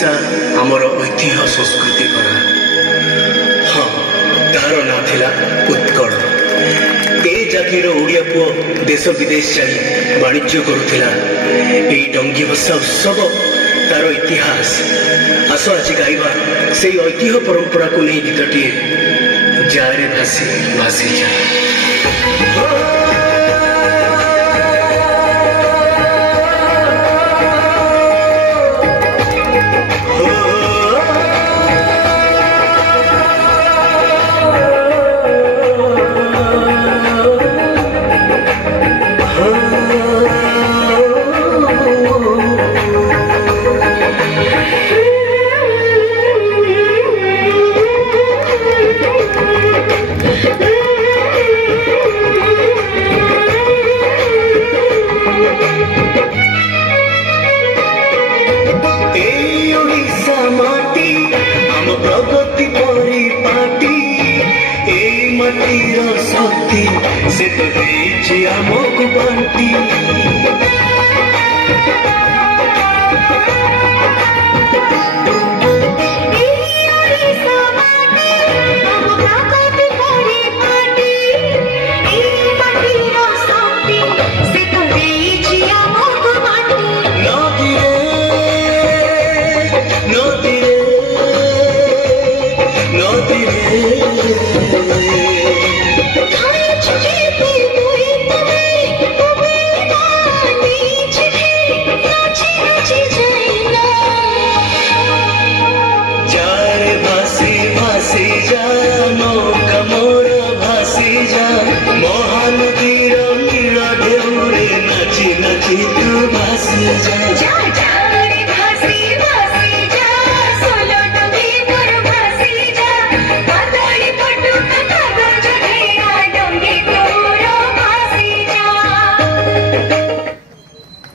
ओडिशा आमर ऐतिह्य संस्कृति भरा। हाँ, तार ना थिला उत्कल। ए जातिर ओडिया पुओ देश विदेश जाई वाणिज्य करुथिला। एई डंगी भसा उत्सव तार इतिहास। आस आज गाइबा से ऐतिह्य परंपरा को नहीं गीतटीए जारे भासी भासी जा। शक्ति से तो देची आमोक बांटी। महानदीर नील ढेउरे नाची नाची तू भासी जा।